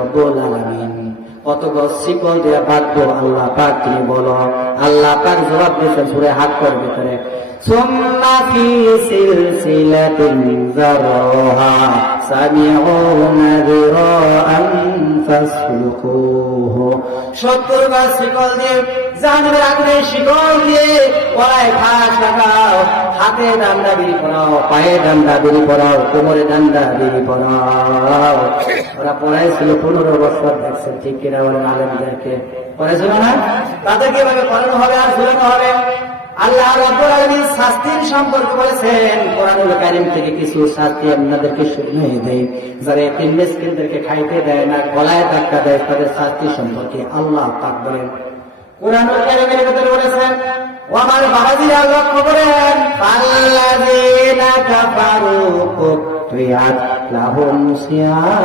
রব্বুল আলামিন কত শিকল দিয়ে বাঁধবো আল্লাহ পাক তুমি বলো। আল্লাহ পাক জবাব দিয়েছেন সূরা হাক্কার ভিতরে, সুম্মা ফি সিলসিলাতিন যারহা সামিউনা যিরাআন ফাসলুকুহু। 70 বার শিকল দিয়ে, জাহান্নামের আগুনে শিকল দিয়ে গলায় ফাঁস লাগাও, হাতে ডান্ডা বিড়ি পরাও, পায়ে ডান্ডা বিড়ি পরাও, কোমরে ডান্ডা বিড়ি পরাও। ওরা পড়াইছিল 15 বছর, দেখছেন ঠিক কিনা বলেন? আলেমদেরকে পড়াইছিল না? তাদেরকে এভাবে পড়ানো হবে আর ঝুলানো হবে। আল্লাহ রাব্বুল আলামিন শাস্তির সম্পর্কে বলেছেন, কোরআনুল কারীম থেকে কিছু শাস্তি আপনাদেরকে শুনিয়ে দেই। যারা এতিম মিসকিনদেরকে খাইতে দেয় না, গলায় ধাক্কা দেয়, তাদের শাস্তি সম্পর্কে আল্লাহ পাক বলেন। কোরআনুল কারীমের ভিতরে বলেছেন, ও আমার বাবাজিরা লক্ষ্য করেন, আল্লাযীনা কাফারু কুত্রিয়াত লাহুম সিয়াম